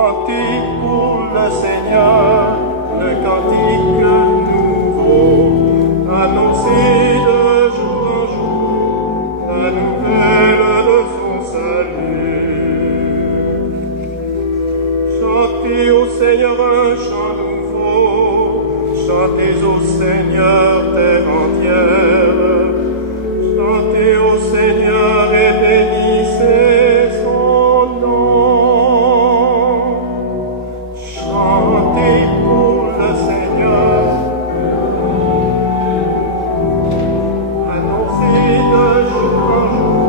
Cantique pour le Seigneur, le cantique nouveau, annoncé de jour en jour, la nouvelle de son salut. Chantez au Seigneur un chant nouveau, chantez au Seigneur terre entière, chantez au Seigneur et bénissez son nom. Chantez pour le Seigneur, annoncez de jour en jour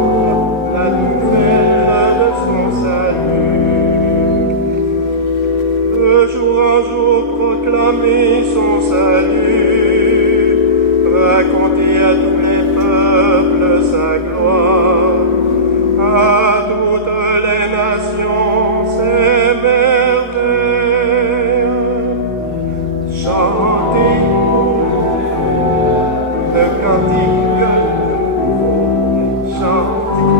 la nouvelle de son salut. De jour en jour proclamez son salut, racontez à tous les peuples sa gloire, à toutes les nations ses merveilles. Chantez le cantique nouveau, chantez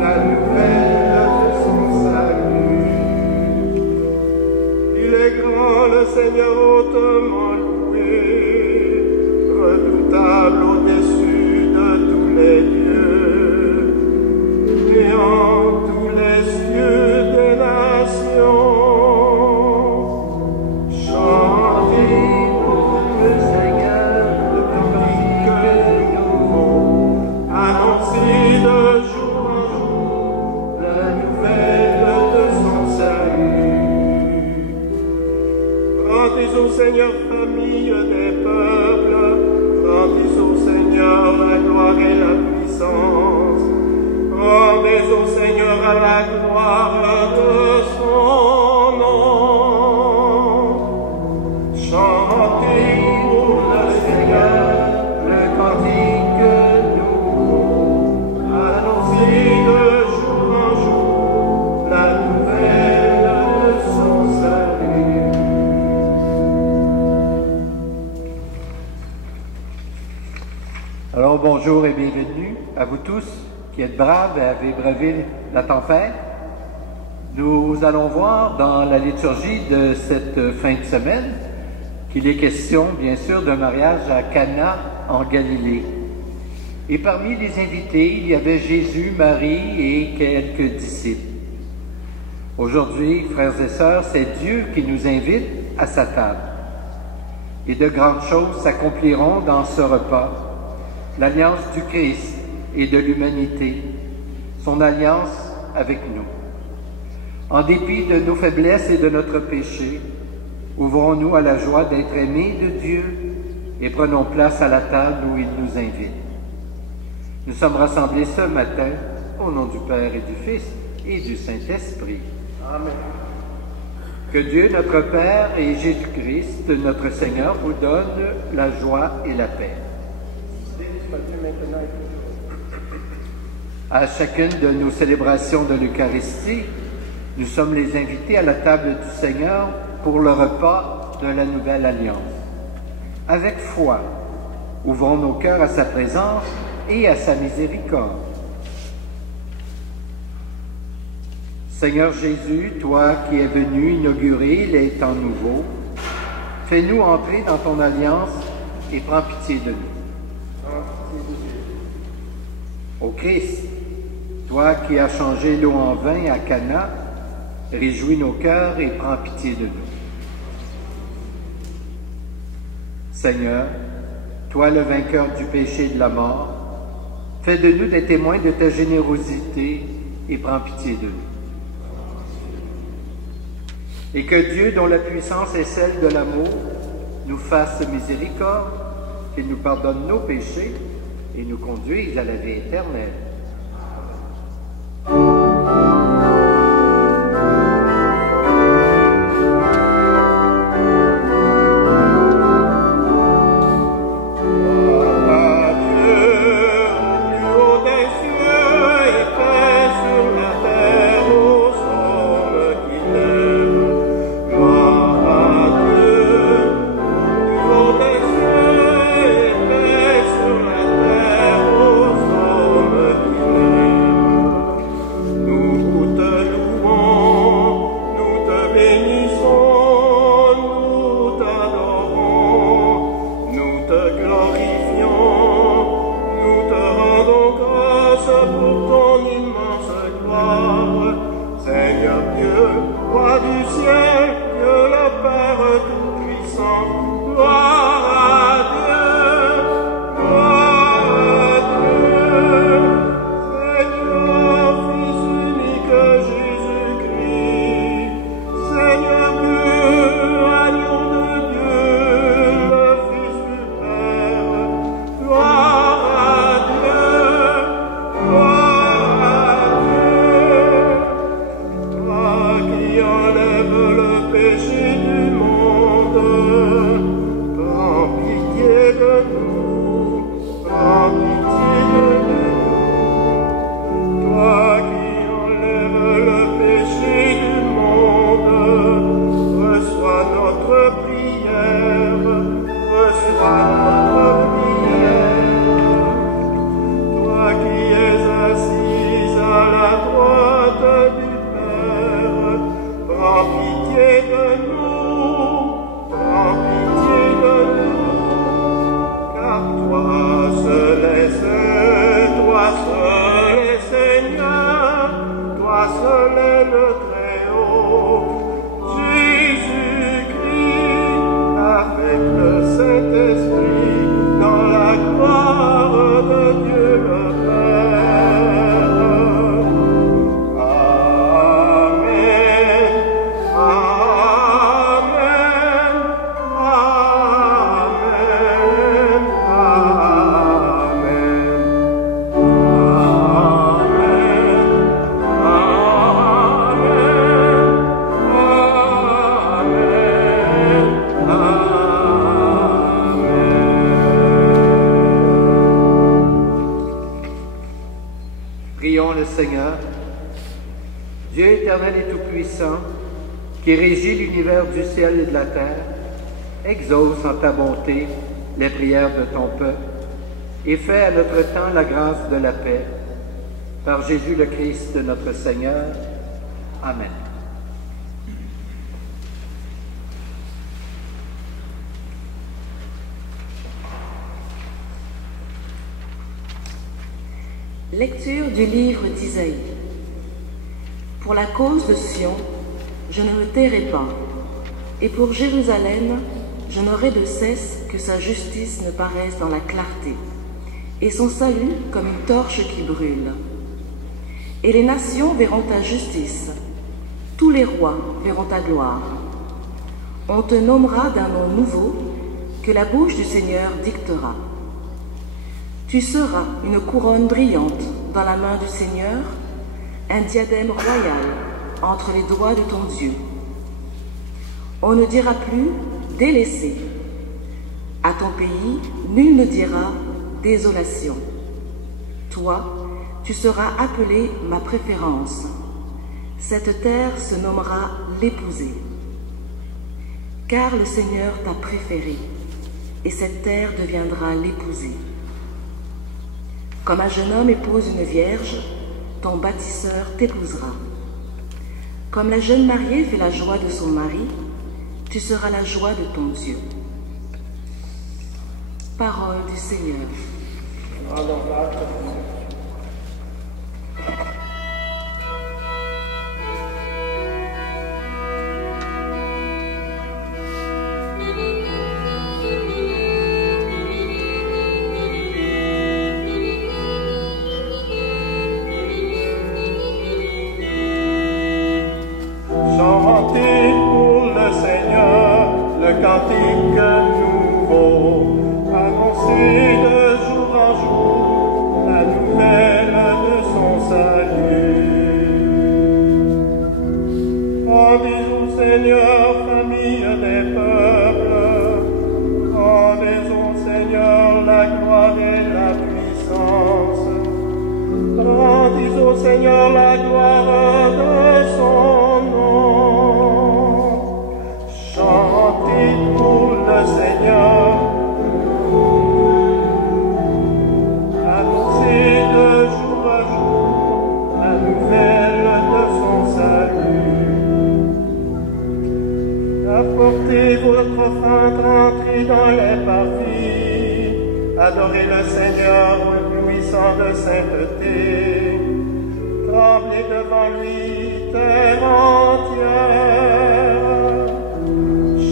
la nouvelle de son salut. Il est grand le Seigneur hautement loué, redoutable au-dessus de tous les dieux, et en tous les cieux des nations. Chantez pour le Seigneur, le cantique nouveau, annoncez de jour en jour la nouvelle de son salut. Rendez au Seigneur famille des peuples, rendez au Seigneur la gloire et la puissance, rendez au Seigneur à la gloire de son nom. Chantez pour le Seigneur le cantique nouveau, annoncez de jour en jour la nouvelle de son salut. Alors bonjour et bienvenue à vous tous qui êtes braves et avez bravé la tempête. Nous allons voir dans la liturgie de cette fin de semaine qu'il est question bien sûr d'un mariage à Cana en Galilée. Et parmi les invités, il y avait Jésus, Marie et quelques disciples. Aujourd'hui, frères et sœurs, c'est Dieu qui nous invite à sa table. Et de grandes choses s'accompliront dans ce repas. L'alliance du Christ et de l'humanité, son alliance avec nous. En dépit de nos faiblesses et de notre péché, ouvrons-nous à la joie d'être aimés de Dieu et prenons place à la table où il nous invite. Nous sommes rassemblés ce matin au nom du Père et du Fils et du Saint-Esprit. Amen. Que Dieu, notre Père, et Jésus-Christ, notre Seigneur, vous donnent la joie et la paix. À chacune de nos célébrations de l'Eucharistie, nous sommes les invités à la table du Seigneur pour le repas de la Nouvelle Alliance. Avec foi, ouvrons nos cœurs à sa présence et à sa miséricorde. Seigneur Jésus, toi qui es venu inaugurer les temps nouveaux, fais-nous entrer dans ton alliance et prends pitié de nous. Ô Christ, toi qui as changé l'eau en vin à Cana, réjouis nos cœurs et prends pitié de nous. Seigneur, toi le vainqueur du péché et de la mort, fais de nous des témoins de ta générosité et prends pitié de nous. Et que Dieu, dont la puissance est celle de l'amour, nous fasse miséricorde, qu'il nous pardonne nos péchés et nous conduise à la vie éternelle. Sur la terre, aux hommes Prions le Seigneur. Dieu éternel et tout-puissant, qui régit l'univers du ciel et de la terre, exauce en ta bonté les prières de ton peuple et fais à notre temps la grâce de la paix. Par Jésus le Christ, notre Seigneur. Amen. Lecture du livre d'Isaïe. Pour la cause de Sion, je ne me tairai pas, et pour Jérusalem, je n'aurai de cesse que sa justice ne paraisse dans la clarté, et son salut comme une torche qui brûle. Et les nations verront ta justice, tous les rois verront ta gloire. On te nommera d'un nom nouveau que la bouche du Seigneur dictera. Tu seras une couronne brillante dans la main du Seigneur, un diadème royal entre les doigts de ton Dieu. On ne dira plus « délaissé ». À ton pays, nul ne dira « désolation ». Toi, tu seras appelé ma préférence. Cette terre se nommera l'épousée. Car le Seigneur t'a préféré, et cette terre deviendra l'épousée. Comme un jeune homme épouse une vierge, ton bâtisseur t'épousera. Comme la jeune mariée fait la joie de son mari, tu seras la joie de ton Dieu. Parole du Seigneur. Apportez votre offrande, entrez dans les parvis, adorez le Seigneur, éblouissant de sainteté, tremblez devant lui, terre entière,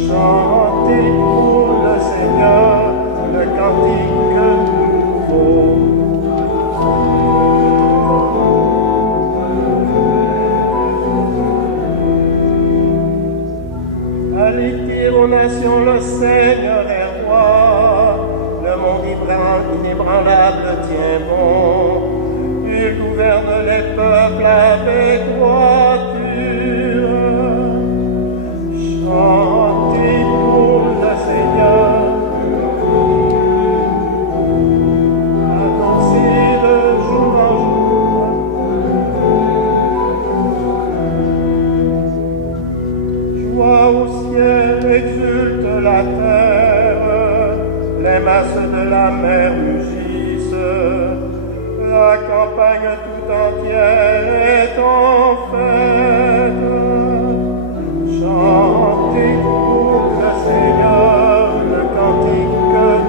chantez pour le Seigneur le cantique nouveau. Allez dire aux nations, le Seigneur est roi, le monde inébranlable tient bon, il gouverne les peuples avec droiture. Chantez pour le Seigneur, annoncez de jour en jour. Joie au ciel, exulte la terre, les masses de la mer mugissent, la campagne tout entière est en fête. Chantez pour le Seigneur le cantique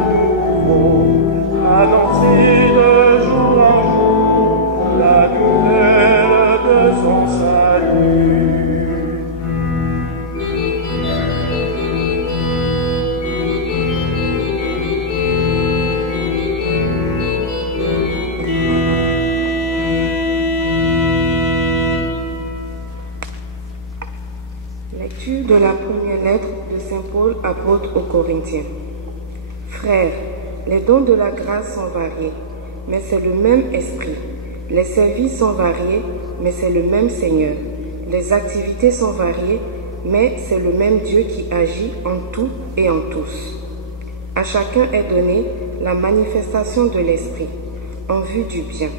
nouveau, annoncez de jour en jour la nouvelle de son salut. Lecture de la première lettre de Saint Paul, apôtre aux Corinthiens. Frères, les dons de la grâce sont variés, mais c'est le même esprit. Les services sont variés, mais c'est le même Seigneur. Les activités sont variées, mais c'est le même Dieu qui agit en tout et en tous. À chacun est donnée la manifestation de l'esprit, en vue du bien.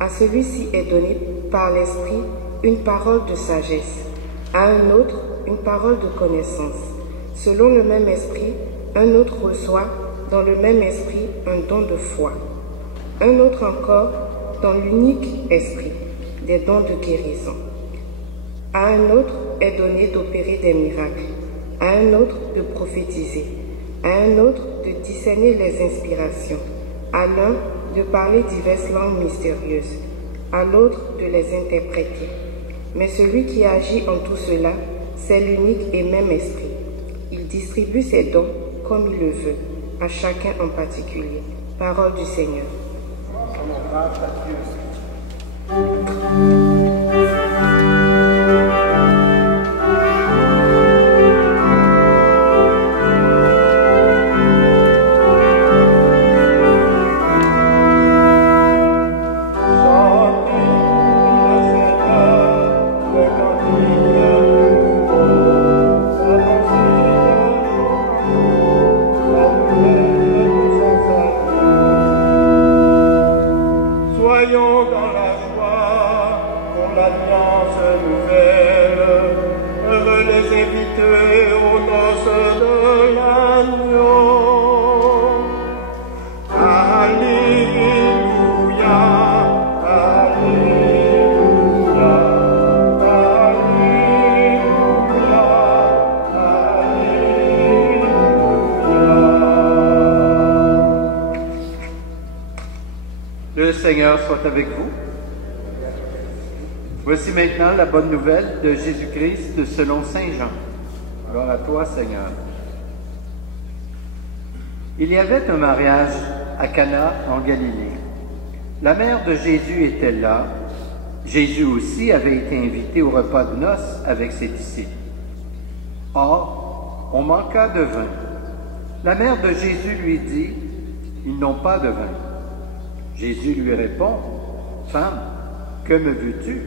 À celui-ci est donné par l'Esprit une parole de sagesse, à un autre une parole de connaissance. Selon le même Esprit, un autre reçoit dans le même Esprit un don de foi. Un autre encore dans l'unique Esprit, des dons de guérison. À un autre est donné d'opérer des miracles, à un autre de prophétiser, à un autre de discerner les inspirations, à l'un de parler diverses langues mystérieuses, à l'autre de les interpréter. Mais celui qui agit en tout cela, c'est l'unique et même Esprit. Il distribue ses dons comme il le veut, à chacun en particulier. Parole du Seigneur. Soyons dans la joie pour l'alliance nouvelle, heureux les invités aux noces de l'agneau. Alléluia, Alléluia, Alléluia, Alléluia. Le Seigneur soit avec vous. Voici maintenant la bonne nouvelle de Jésus-Christ selon Saint Jean. Gloire à toi, Seigneur. Il y avait un mariage à Cana en Galilée. La mère de Jésus était là. Jésus aussi avait été invité au repas de noces avec ses disciples. Or, on manqua de vin. La mère de Jésus lui dit, « Ils n'ont pas de vin. » Jésus lui répond, « Femme, que me veux-tu?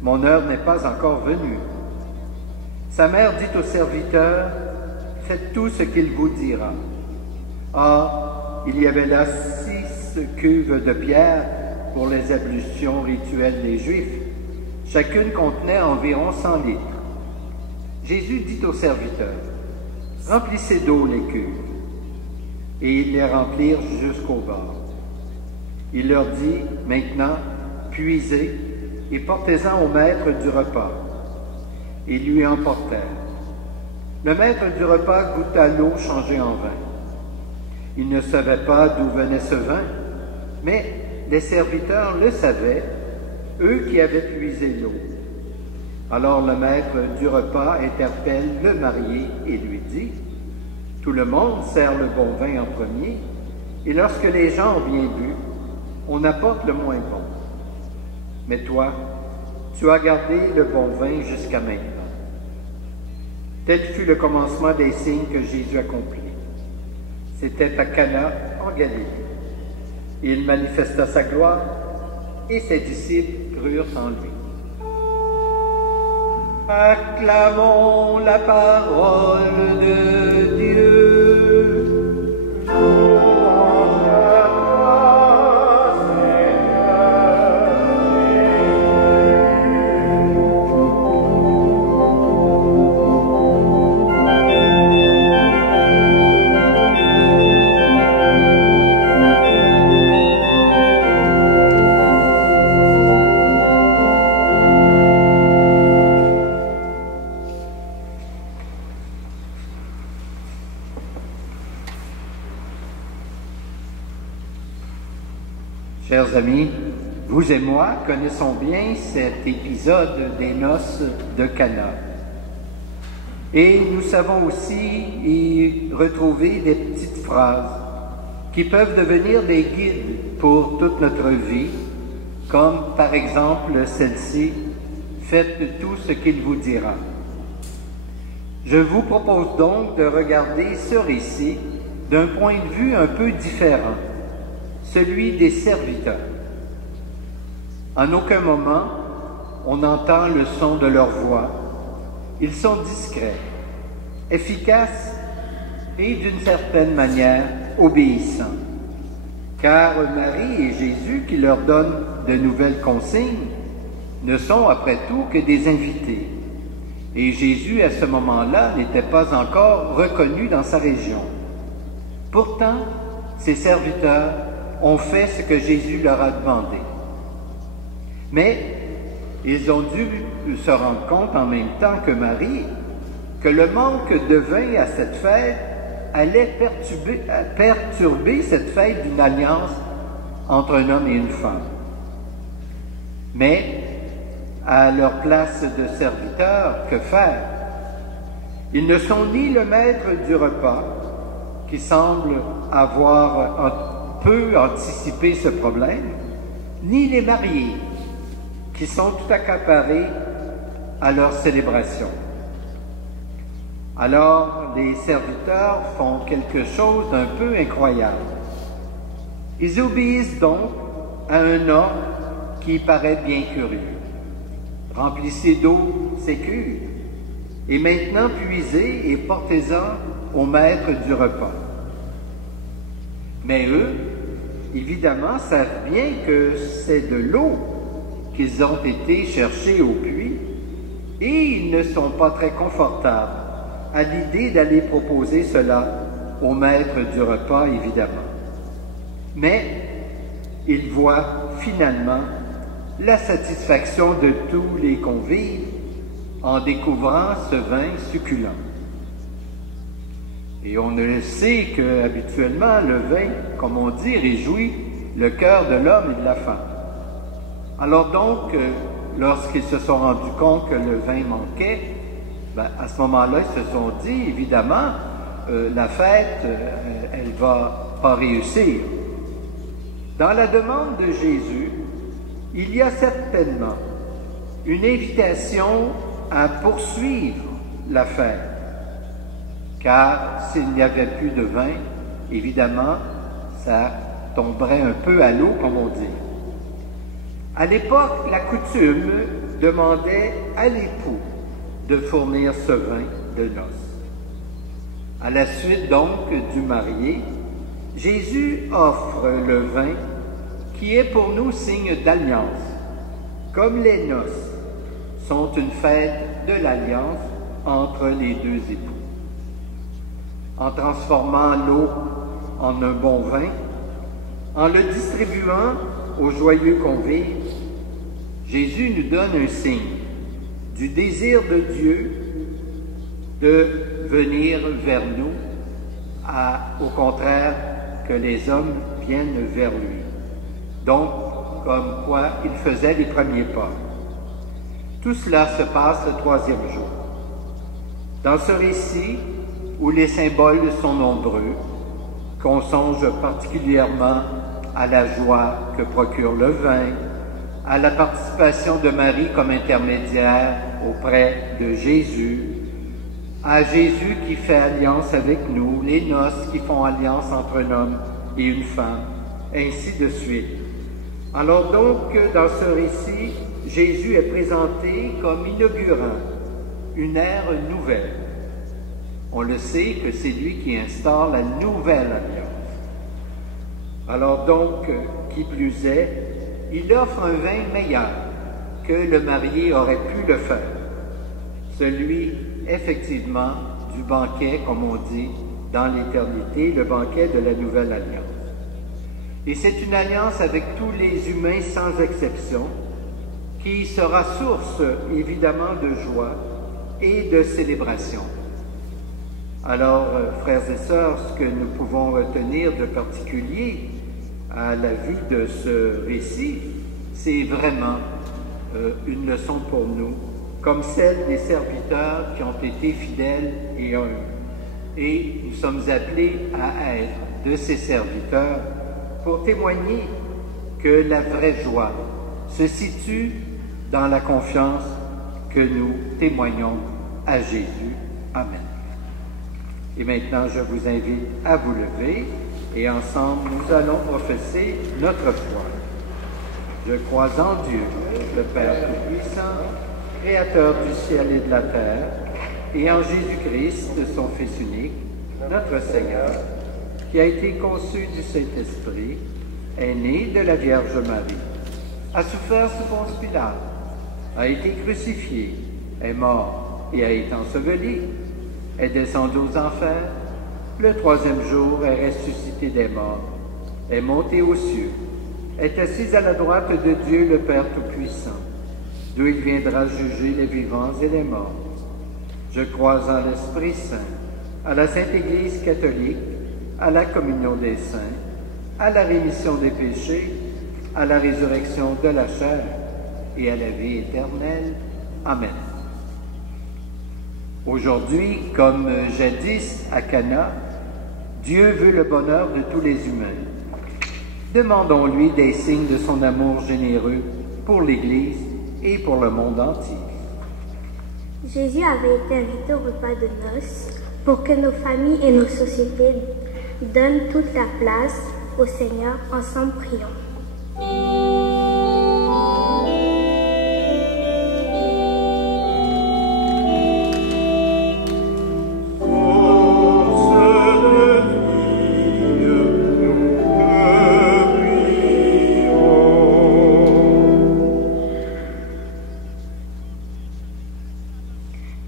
Mon heure n'est pas encore venue. » Sa mère dit au serviteur, « Faites tout ce qu'il vous dira. » Or, il y avait là 6 cuves de pierre pour les ablutions rituelles des Juifs. Chacune contenait environ 100 litres. Jésus dit au serviteur, « Remplissez d'eau les cuves. » Et ils les remplirent jusqu'au bord. Il leur dit, « Maintenant, puisez et portez-en au maître du repas. » Ils lui emportèrent. Le maître du repas goûta l'eau changée en vin. Il ne savait pas d'où venait ce vin, mais les serviteurs le savaient, eux qui avaient puisé l'eau. Alors le maître du repas interpelle le marié et lui dit, « Tout le monde sert le bon vin en premier, et lorsque les gens ont bien bu, on apporte le moins bon. Mais toi, tu as gardé le bon vin jusqu'à maintenant. » Tel fut le commencement des signes que Jésus accomplit. C'était à Cana, en Galilée. Il manifesta sa gloire, et ses disciples crurent en lui. Acclamons la parole de Dieu. Chers amis, vous et moi connaissons bien cet épisode des noces de Cana. Et nous savons aussi y retrouver des petites phrases qui peuvent devenir des guides pour toute notre vie, comme par exemple celle-ci, « Faites tout ce qu'il vous dira ». Je vous propose donc de regarder ce récit d'un point de vue un peu différent, celui des serviteurs. En aucun moment, on entend le son de leur voix. Ils sont discrets, efficaces et d'une certaine manière obéissants. Car Marie et Jésus, qui leur donnent de nouvelles consignes ne sont après tout que des invités. Et Jésus, à ce moment-là, n'était pas encore reconnu dans sa région. Pourtant, ses serviteurs ont fait ce que Jésus leur a demandé. Mais ils ont dû se rendre compte en même temps que Marie que le manque de vin à cette fête allait perturber cette fête d'une alliance entre un homme et une femme. Mais, à leur place de serviteurs, que faire? Ils ne sont ni le maître du repas, qui semble avoir un peu anticipé ce problème, ni les mariés, qui sont tout accaparés à leur célébration. Alors, les serviteurs font quelque chose d'un peu incroyable. Ils obéissent donc à un ordre qui paraît bien curieux. Remplissez d'eau ces cuves, et maintenant puisez et portez-en au maître du repas. Mais eux, évidemment, savent bien que c'est de l'eau qu'ils ont été chercher au puits, et ils ne sont pas très confortables à l'idée d'aller proposer cela au maître du repas, évidemment. Mais ils voient finalement la satisfaction de tous les convives en découvrant ce vin succulent. Et on le sait que habituellement le vin, comme on dit, réjouit le cœur de l'homme et de la femme. Alors donc, lorsqu'ils se sont rendus compte que le vin manquait, à ce moment-là, ils se sont dit, évidemment, la fête, elle va pas réussir. Dans la demande de Jésus, il y a certainement une invitation à poursuivre la fête, car s'il n'y avait plus de vin, évidemment, ça tomberait un peu à l'eau, comme on dit. À l'époque, la coutume demandait à l'époux de fournir ce vin de noces. À la suite donc du marié, Jésus offre le vin qui est pour nous signe d'alliance, comme les noces sont une fête de l'alliance entre les deux époux. En transformant l'eau en un bon vin, en le distribuant aux joyeux convives, Jésus nous donne un signe du désir de Dieu de venir vers nous, au contraire que les hommes viennent vers lui. Donc, comme quoi il faisait les premiers pas. Tout cela se passe le troisième jour. Dans ce récit, où les symboles sont nombreux, qu'on songe particulièrement à la joie que procure le vin, à la participation de Marie comme intermédiaire auprès de Jésus, à Jésus qui fait alliance avec nous, les noces qui font alliance entre un homme et une femme, ainsi de suite. Alors donc, dans ce récit, Jésus est présenté comme inaugurant une ère nouvelle. On le sait que c'est lui qui instaure la nouvelle alliance. Alors donc, qui plus est, il offre un vin meilleur que le marié aurait pu le faire. Celui, effectivement, du banquet, comme on dit, dans l'éternité, le banquet de la nouvelle alliance. Et c'est une alliance avec tous les humains sans exception, qui sera source, évidemment, de joie et de célébration. Alors, frères et sœurs, ce que nous pouvons retenir de particulier à la vue de ce récit, c'est vraiment une leçon pour nous, comme celle des serviteurs qui ont été fidèles et humbles. Et nous sommes appelés à être de ces serviteurs pour témoigner que la vraie joie se situe dans la confiance que nous témoignons à Jésus. Amen. Et maintenant, je vous invite à vous lever et ensemble, nous allons professer notre foi. Je crois en Dieu, le Père Tout-Puissant, Créateur du ciel et de la terre, et en Jésus-Christ, son Fils unique, notre Seigneur, qui a été conçu du Saint-Esprit, est né de la Vierge Marie, a souffert sous Ponce Pilate, a été crucifié, est mort et a été enseveli, est descendu aux enfers, le troisième jour est ressuscité des morts, est monté aux cieux, est assis à la droite de Dieu le Père Tout-Puissant, d'où il viendra juger les vivants et les morts. Je crois en l'Esprit Saint, à la Sainte Église catholique, à la communion des saints, à la rémission des péchés, à la résurrection de la chair et à la vie éternelle. Amen. Aujourd'hui, comme jadis à Cana, Dieu veut le bonheur de tous les humains. Demandons-lui des signes de son amour généreux pour l'Église et pour le monde entier. Jésus avait été invité au repas de noces pour que nos familles et nos sociétés donnent toute la place au Seigneur. Ensemble, prions.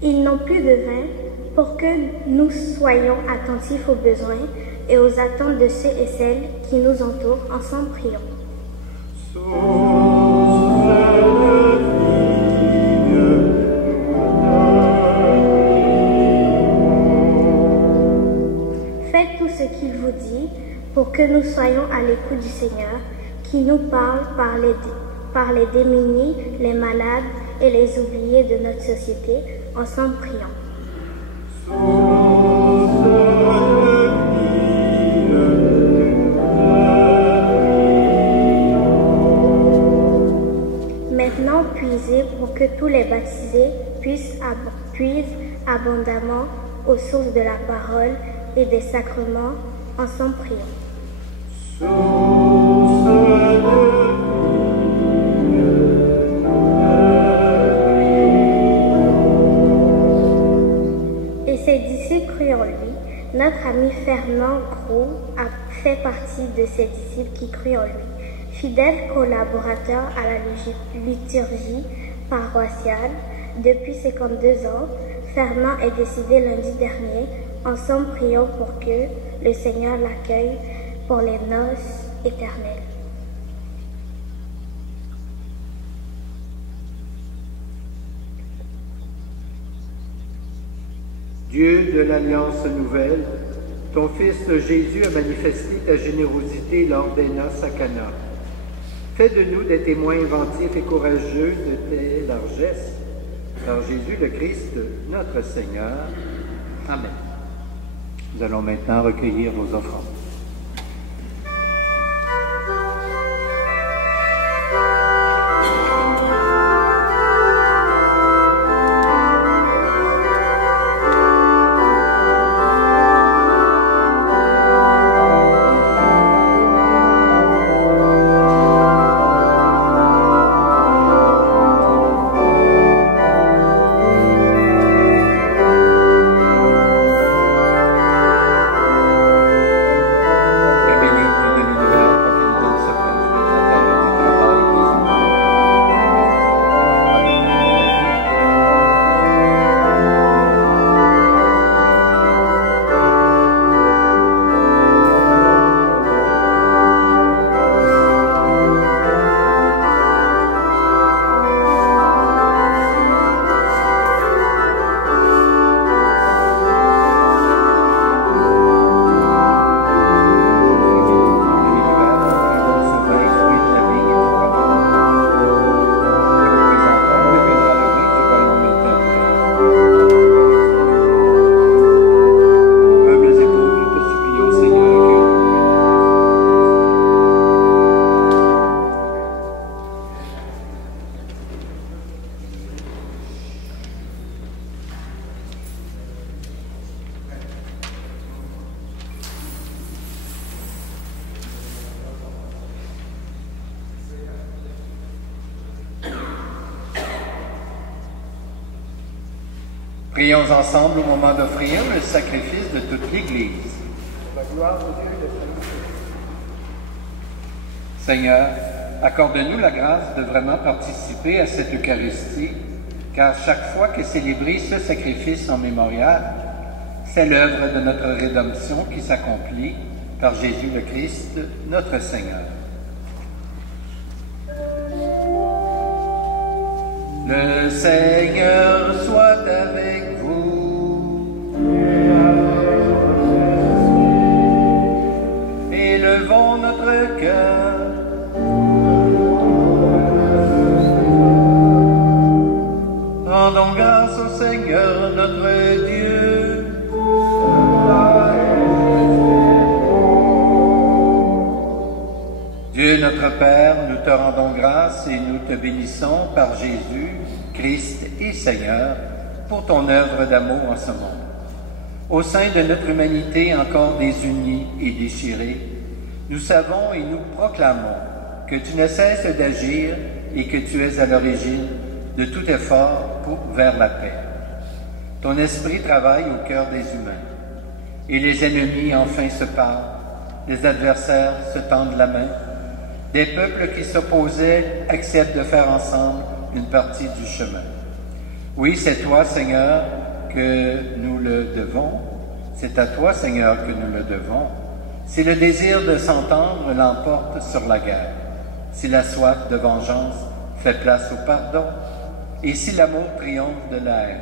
Ils n'ont plus de vin pour que nous soyons attentifs aux besoins et aux attentes de ceux et celles qui nous entourent. Ensemble, prions. Faites tout ce qu'il vous dit pour que nous soyons à l'écoute du Seigneur, qui nous parle par les démunis, les malades et les oubliés de notre société. Ensemble, prions. Maintenant, puisez pour que tous les baptisés puissent abondamment aux sources de la parole et des sacrements. Ensemble, prions. Et ses disciples crurent en lui. Notre ami Fernand Gros a fait partie de ces disciples qui crurent en lui. Fidèle collaborateur à la liturgie paroissiale depuis 52 ans, Fernand est décédé lundi dernier. Ensemble, prions pour que le Seigneur l'accueille pour les noces éternelles. Dieu de l'Alliance nouvelle, ton Fils Jésus a manifesté ta générosité lors des noces à Cana. Fais de nous des témoins inventifs et courageux de tes largesses. Par Jésus le Christ, notre Seigneur. Amen. Nous allons maintenant recueillir vos offrandes. Prions ensemble au moment d'offrir le sacrifice de toute l'Église. La gloire au Dieu de Seigneur, accorde-nous la grâce de vraiment participer à cette Eucharistie, car chaque fois que célébrer ce sacrifice en mémorial, c'est l'œuvre de notre rédemption qui s'accomplit par Jésus le Christ, notre Seigneur. Le Seigneur soit avec vous. Élevons notre cœur. Rendons grâce au Seigneur notre Dieu. Dieu notre Père, nous te rendons grâce et nous te bénissons par Jésus, Christ et Seigneur, pour ton œuvre d'amour en ce monde. Au sein de notre humanité encore désunie et déchirée, nous savons et nous proclamons que tu ne cesses d'agir et que tu es à l'origine de tout effort vers la paix. Ton esprit travaille au cœur des humains, et les ennemis enfin se parlent, les adversaires se tendent la main, des peuples qui s'opposaient acceptent de faire ensemble une partie du chemin. Oui, c'est toi, Seigneur, que nous le devons, c'est à toi, Seigneur, que nous le devons. Si le désir de s'entendre l'emporte sur la guerre, si la soif de vengeance fait place au pardon, et si l'amour triomphe de la haine.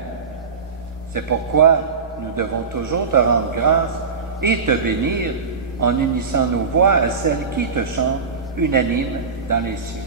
C'est pourquoi nous devons toujours te rendre grâce et te bénir en unissant nos voix à celles qui te chantent unanimes dans les cieux.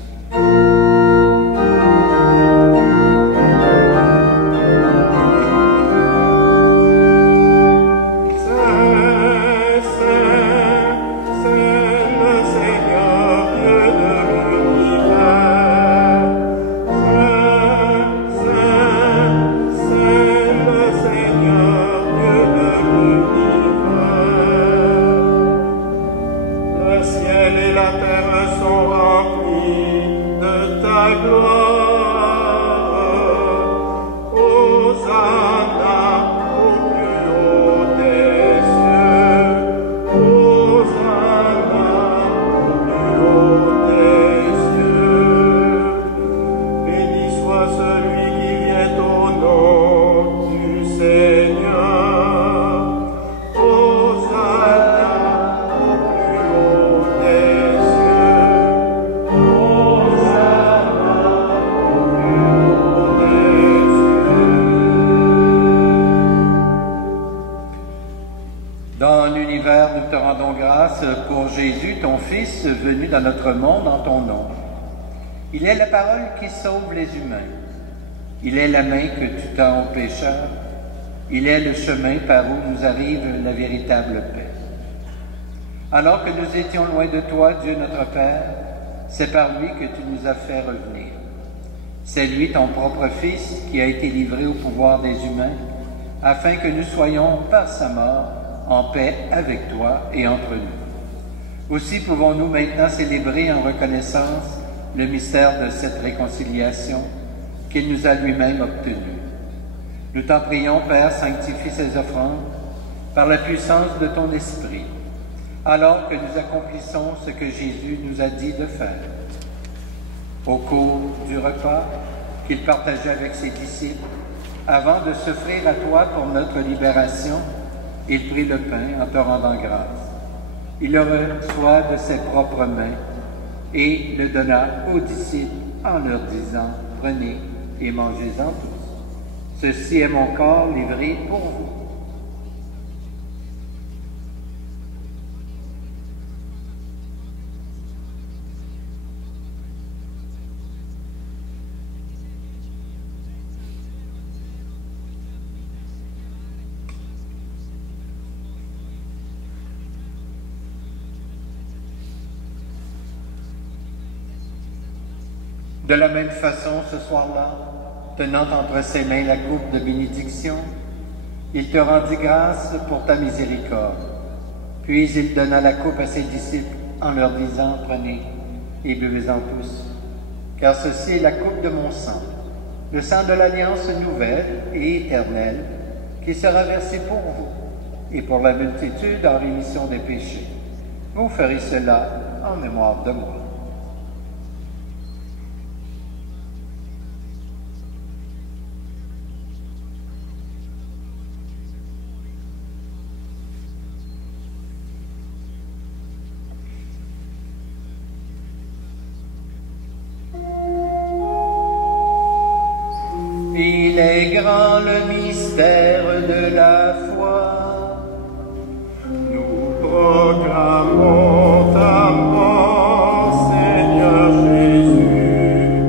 Pour Jésus, ton Fils, venu dans notre monde en ton nom. Il est la parole qui sauve les humains. Il est la main que tu tends aux pécheurs. Il est le chemin par où nous arrive la véritable paix. Alors que nous étions loin de toi, Dieu notre Père, c'est par lui que tu nous as fait revenir. C'est lui, ton propre Fils, qui a été livré au pouvoir des humains, afin que nous soyons, par sa mort, en paix avec toi et entre nous. Aussi pouvons-nous maintenant célébrer en reconnaissance le mystère de cette réconciliation qu'il nous a lui-même obtenue. Nous t'en prions, Père, sanctifie ces offrandes par la puissance de ton Esprit, alors que nous accomplissons ce que Jésus nous a dit de faire. Au cours du repas qu'il partageait avec ses disciples, avant de s'offrir à toi pour notre libération, il prit le pain en te rendant grâce. Il le reçoit de ses propres mains et le donna aux disciples en leur disant « Prenez et mangez-en tous. Ceci est mon corps livré pour vous. » De la même façon, ce soir-là, tenant entre ses mains la coupe de bénédiction, il te rendit grâce pour ta miséricorde. Puis il donna la coupe à ses disciples en leur disant « Prenez et buvez-en tous, car ceci est la coupe de mon sang, le sang de l'alliance nouvelle et éternelle, qui sera versé pour vous et pour la multitude en rémission des péchés. Vous ferez cela en mémoire de moi. » Il est grand le mystère de la foi. Nous proclamons ta mort, Seigneur Jésus.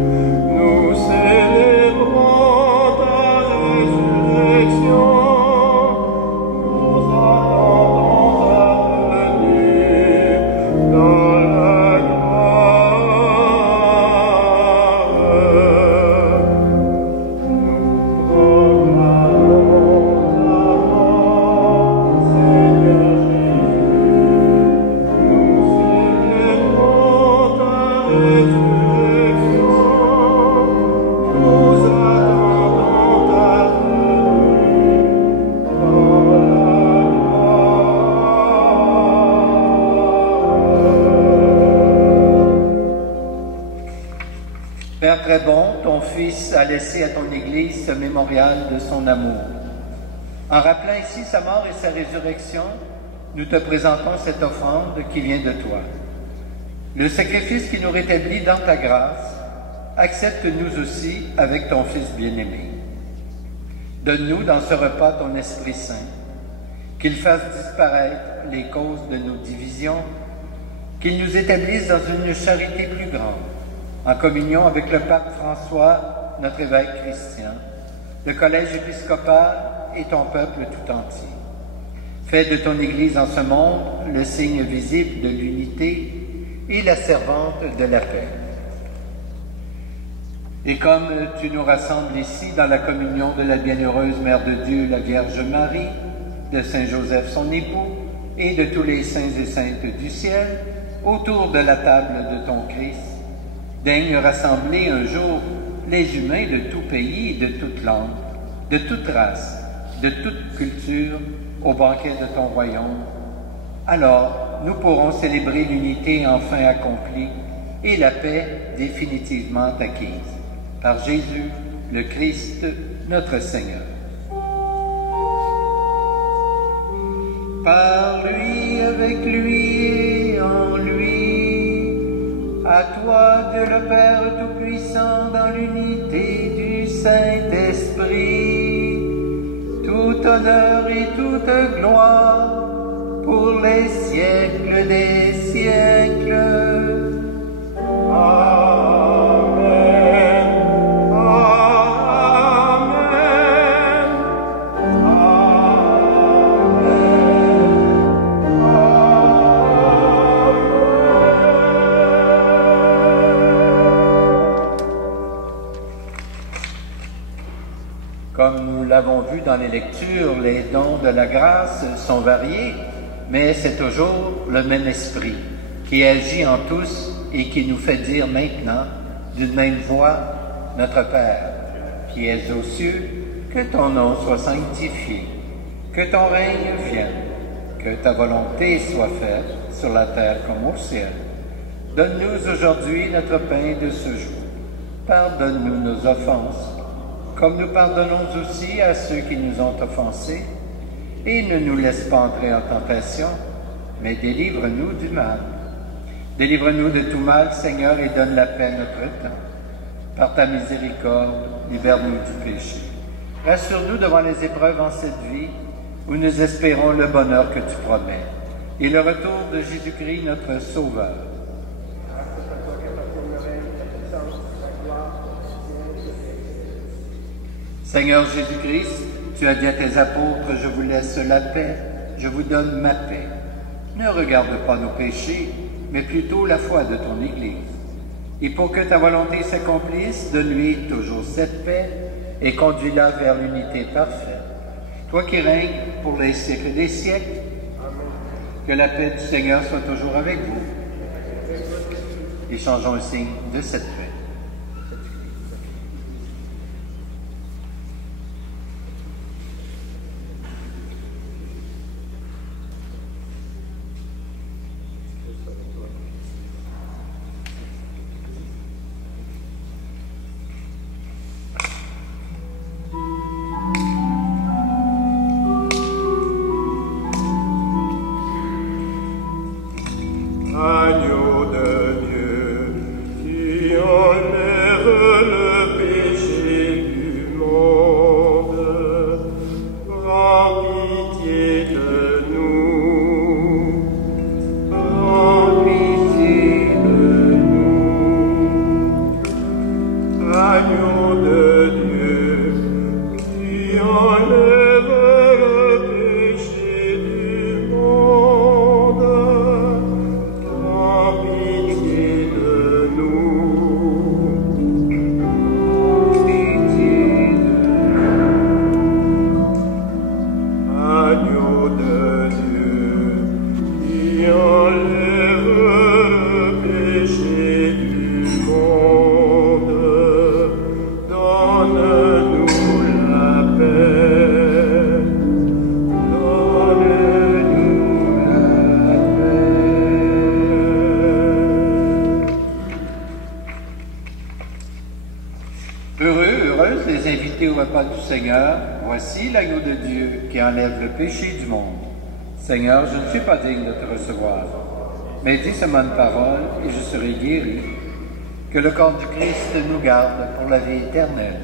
Nous célébrons ta résurrection. Nous attendons ta venue dans la gloire. Nous proclamons ta mort, Seigneur Jésus. Nous célébrons ta résurrection. Nous attendons ta venue dans la gloire. Père très bon, ton Fils a laissé à ton Église ce mémorial de son amour. En rappelant ici sa mort et sa résurrection, nous te présentons cette offrande qui vient de toi. Le sacrifice qui nous rétablit dans ta grâce, accepte-nous aussi avec ton Fils bien-aimé. Donne-nous dans ce repas ton Esprit Saint, qu'il fasse disparaître les causes de nos divisions, qu'il nous établisse dans une charité plus grande, en communion avec le pape François, notre évêque Christian, le collège épiscopal et ton peuple tout entier. Fais de ton Église en ce monde le signe visible de l'unité et la servante de la paix. Et comme tu nous rassembles ici dans la communion de la bienheureuse Mère de Dieu, la Vierge Marie, de Saint Joseph son époux, et de tous les saints et saintes du ciel, autour de la table de ton Christ, daigne rassembler un jour les humains de tout pays et de toute langue, de toute race, de toute culture, au banquet de ton royaume. Alors, nous pourrons célébrer l'unité enfin accomplie et la paix définitivement acquise. Par Jésus, le Christ, notre Seigneur. Par lui, avec lui et en lui, à toi, Dieu le Père Tout-Puissant, dans l'unité du Saint-Esprit, tout honneur et toute gloire pour les siècles des siècles. Amen. Amen. Comme nous l'avons vu dans les lectures, les dons de la grâce sont variés, mais c'est toujours le même esprit qui agit en tous et qui nous fait dire maintenant, d'une même voix, Notre Père, qui es aux cieux, que ton nom soit sanctifié, que ton règne vienne, que ta volonté soit faite sur la terre comme au ciel. Donne-nous aujourd'hui notre pain de ce jour. Pardonne-nous nos offenses, comme nous pardonnons aussi à ceux qui nous ont offensés, et ne nous laisse pas entrer en tentation, mais délivre-nous du mal. Délivre-nous de tout mal, Seigneur, et donne la paix à notre temps. Par ta miséricorde, libère-nous du péché. Rassure-nous devant les épreuves en cette vie, où nous espérons le bonheur que tu promets, et le retour de Jésus-Christ, notre Sauveur. Seigneur Jésus-Christ, tu as dit à tes apôtres, je vous laisse la paix, je vous donne ma paix. Ne regarde pas nos péchés, mais plutôt la foi de ton Église. Et pour que ta volonté s'accomplisse, donne-lui toujours cette paix et conduis-la vers l'unité parfaite. Toi qui règnes pour les siècles des siècles, que la paix du Seigneur soit toujours avec vous. Échangeons un signe de cette paix. Agneau de Dieu, qui en Heureuses les invités au repas du Seigneur. Voici l'agneau de Dieu qui enlève le péché du monde. Seigneur, je ne suis pas digne de te recevoir, mais dis seulement une parole et je serai guéri. Que le corps du Christ nous garde pour la vie éternelle.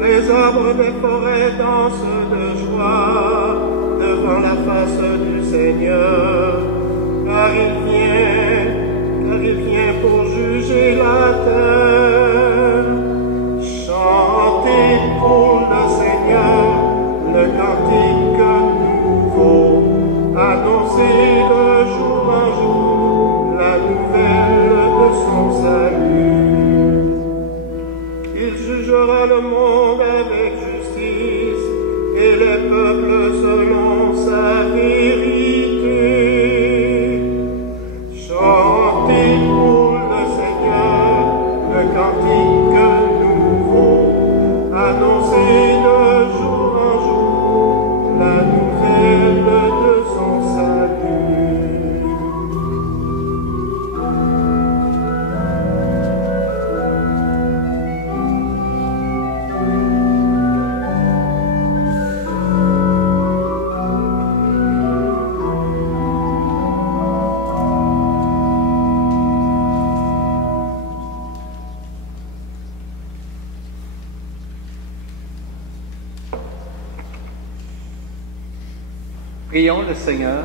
Les arbres des forêts dansent de joie devant la face du Seigneur, car il vient pour juger la terre. Chantez pour le Seigneur le cantique nouveau, annoncez de jour en jour la nouvelle de son salut. Il jugera le monde avec justice et les peuples selon sa vérité. Chantez pour le Seigneur le cantique nouveau, annoncez de jour en jour la nouvelle de son salut. Prions le Seigneur.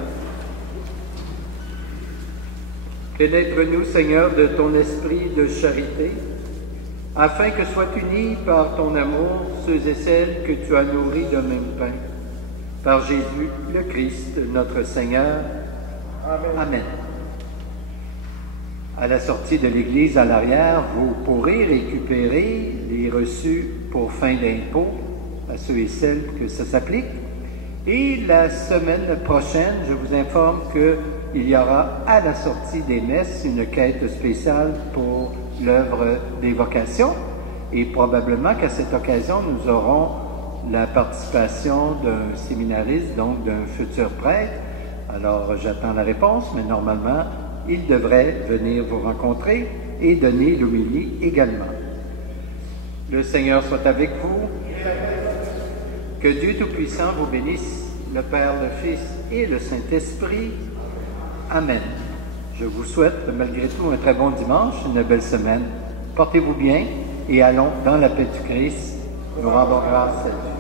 Pénètre-nous, Seigneur, de ton esprit de charité, afin que soient unis par ton amour ceux et celles que tu as nourris d'un même pain. Par Jésus, le Christ, notre Seigneur. Amen. Amen. À la sortie de l'église, à l'arrière, vous pourrez récupérer les reçus pour fin d'impôt à ceux et celles que ça s'applique. Et la semaine prochaine, je vous informe qu'il y aura à la sortie des messes une quête spéciale pour l'œuvre des vocations. Et probablement qu'à cette occasion, nous aurons la participation d'un séminariste, donc d'un futur prêtre. Alors, j'attends la réponse, mais normalement, il devrait venir vous rencontrer et donner l'homélie également. Le Seigneur soit avec vous. Que Dieu Tout-Puissant vous bénisse, le Père, le Fils et le Saint-Esprit. Amen. Je vous souhaite, malgré tout, un très bon dimanche, une belle semaine. Portez-vous bien et allons dans la paix du Christ. Nous rendons grâce à Dieu.